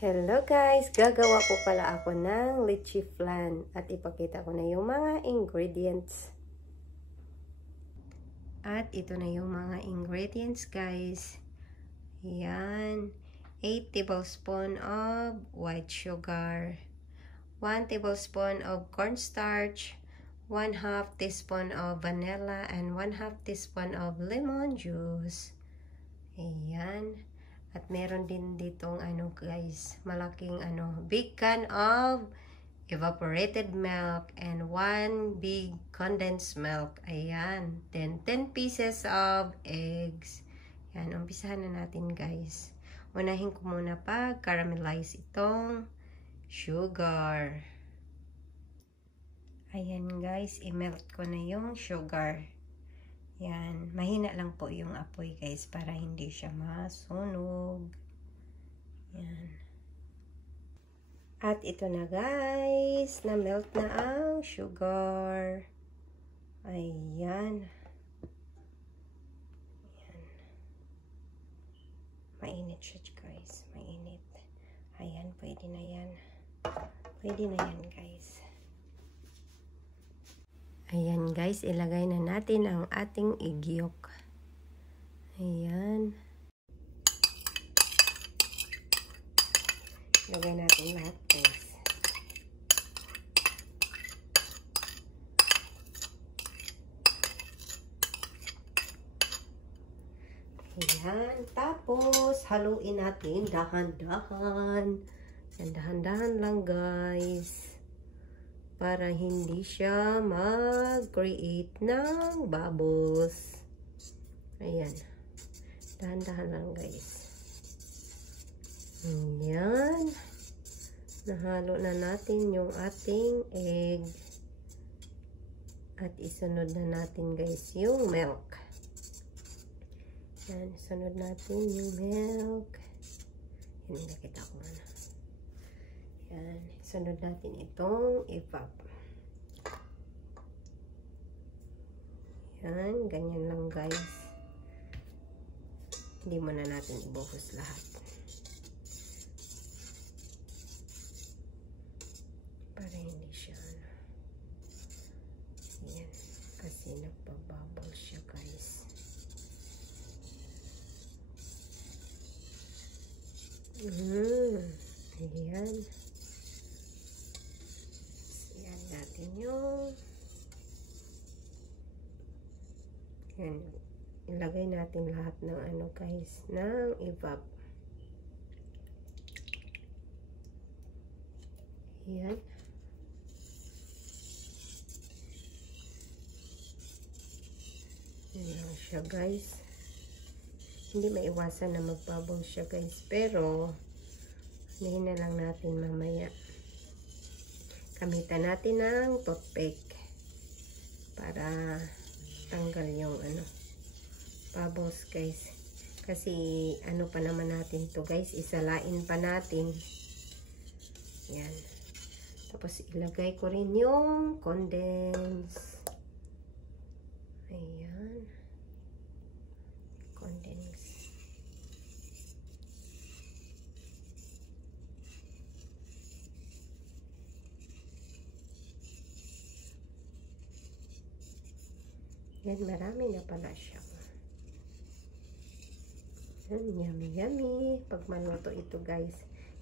Hello guys! Gagawa po pala ako ng lychee flan at ipakita ko na yung mga ingredients. At ito na yung mga ingredients guys. Yan. 8 tablespoon of white sugar. 1 tablespoon of cornstarch. 1/2 teaspoon of vanilla and 1/2 teaspoon of lemon juice. Ayan. At meron din ditong guys, malaking big can of evaporated milk and 1 big condensed milk. Ayan. Then 10 pieces of eggs. Yan, umpisahan na natin guys. Unahin ko muna caramelize itong sugar. Ayan guys, i-melt ko na yung sugar. Yan, mahina lang po yung apoy guys para hindi siya masunog. Yan. At ito na guys, na-melt na ang sugar. Ayan. Ayan. Mainit siya guys, mainit. Ayan, pwede na yan. Pwede na yan guys. Ayan guys, ilagay na natin ang ating egg yolk. Ayan. Ilagay natin lahat guys. Ayan. Tapos, haluin natin dahan-dahan. Dahan-dahan lang guys. Para hindi siya mag-create ng bubbles. Ayan. Dahan-dahan lang guys. Ayan. Nahalo na natin yung ating egg. At isunod na natin guys yung milk. Ayan. Isunod natin yung milk. Yan, nakita ko na. Ayan. Sunod natin itong evap. Yan, ganyan lang guys. Hindi muna natin ibuhos lahat. Para hindi siya yan, kasi nagpabubble siya guys. Ayan. Natin yung yan, ilagay natin lahat ng guys, ng evap. Yan. Yan lang siya guys. Hindi maiwasan na magbubble siya guys, pero hindi na lang natin mamaya. Gamitan natin ng toothpick para tanggal yung bubbles guys. Kasi pa naman natin to guys, isalain pa natin. Yan. Tapos ilagay ko rin yung condense. Ayan. Condense. Yan, marami na pala siya. Yan, yummy, yummy. Pag maluto ito guys,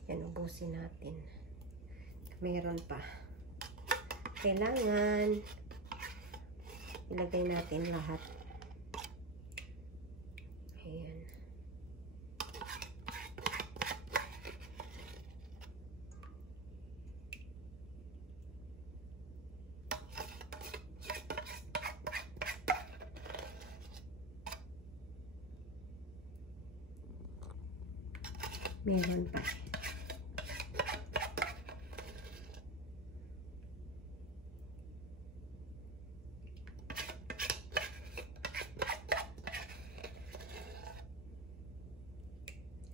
yan, ubusin natin. Meron pa. Kailangan ilagay natin lahat. Ayan. Meron pa.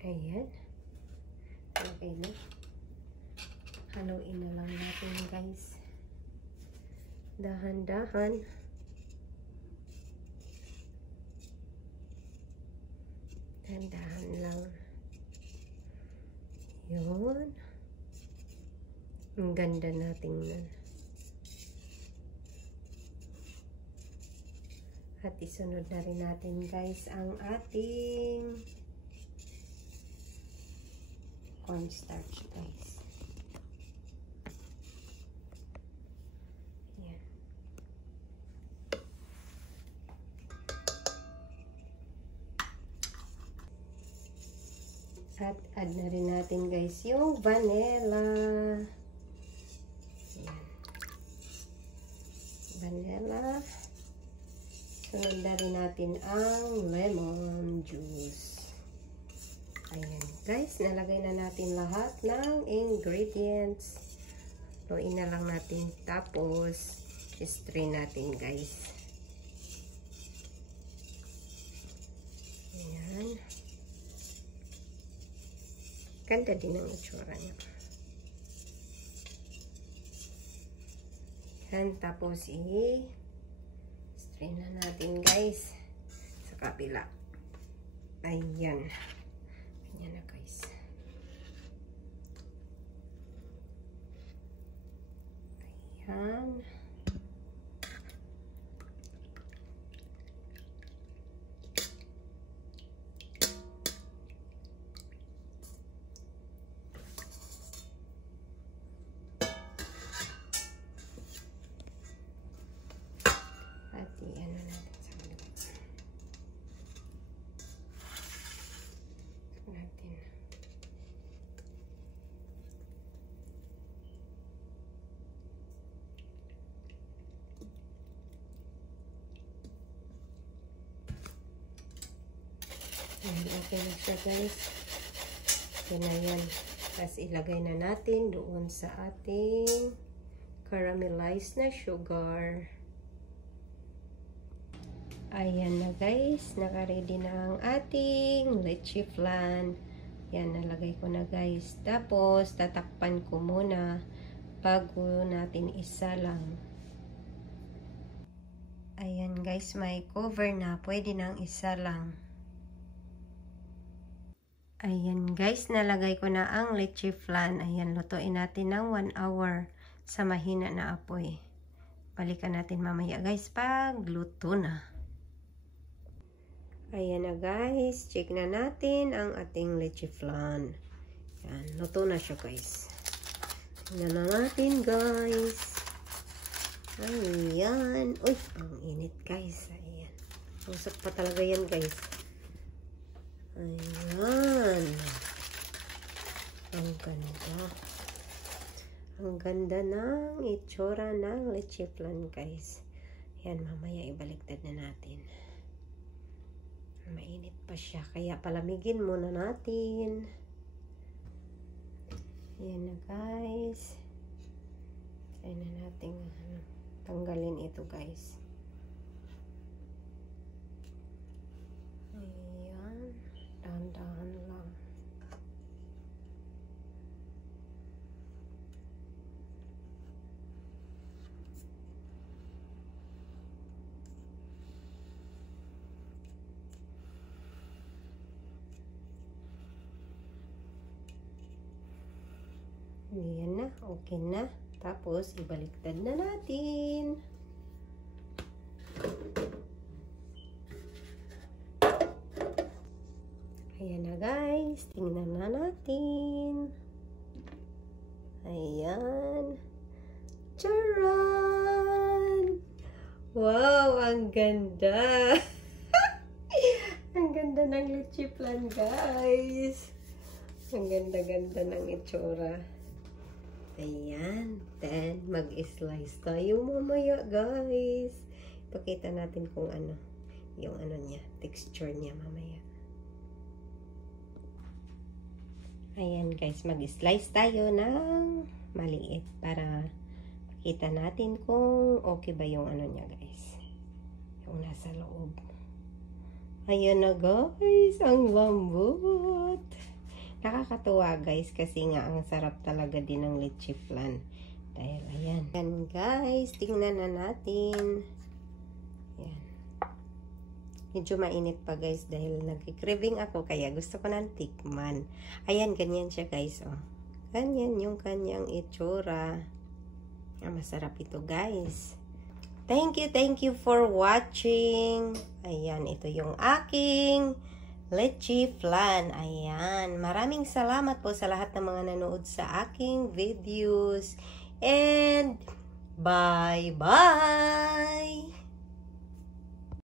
Ayan. Okay na. Haluin na lang natin guys. Dahan-dahan. Dahan-dahan lang. Yun. Ang ganda nating nun. At isunod na rin natin guys ang ating cornstarch guys. Yan. At add na rin natin guys yung vanilla. Yan. Vanilla. Sunod na rin natin ang lemon juice. Ayan guys, nalagay na natin lahat ng ingredients. Luin na lang natin, tapos strain natin guys. Ayan. Ganda din ang itsura niya. Ayan, tapos strain na natin guys sa kabila. Ayan. Ayan na guys. Ayan. At i-ano natin sa kabila. Natin. Ayan, okay na siya guys. Okay na yan. Tapos ilagay na natin doon sa ating caramelized na sugar. Ayan na guys, naka-ready na ang ating leche flan. Yan, nalagay ko na guys. Tapos, tatakpan ko muna bago natin isa lang. Ayan guys, may cover na. Pwede nang isa lang. Ayan guys, nalagay ko na ang leche flan. Ayan, lutuin natin ng 1 hour sa mahina na apoy. Balikan natin mamaya guys pag luto na. Ayan na guys, check na natin ang ating leche flan. Ayan, luto na siya guys. Tingnan na natin guys. Ayan. Uy, ang init guys. Ayan. Usok pa talaga yan guys. Ayan. Ang ganda. Ang ganda ng itsura ng leche flan guys. Ayan, mamaya ibaliktad na natin. Mainit pa siya, kaya palamigin muna natin. Ayan na guys. Kaya na natin tanggalin ito guys. Ayan, dahan-dahan lang. Ayan na, okay na. Tapos, ibaliktad na natin. Ayan na guys, tingnan na natin. Ayan. Charan! Wow, ang ganda! Ang ganda ng leche flan guys. Ang ganda-ganda ng itsura. Ayan. Then, mag-slice tayo mamaya, guys. Ipakita natin kung ano, yung ano niya, texture niya mamaya. Ayan, guys. Mag-slice tayo ng maliit para makita natin kung okay ba yung ano niya, guys. Yung nasa loob. Ayan na, guys. Ang lambot. Nakakatuwa guys kasi nga ang sarap talaga din ng leche flan. Dahil ayan. Ayan guys, tingnan na natin. Ayan. Medyo mainit pa guys dahil nag-craving ako kaya gusto ko nang tikman. Ayan, ganyan siya guys. Oh. Ganyan yung kanyang itsura. Masarap ito guys. Thank you for watching. Ayan, ito yung aking leche flan. Ayan, maraming salamat po sa lahat ng mga nanood sa aking videos. And bye-bye!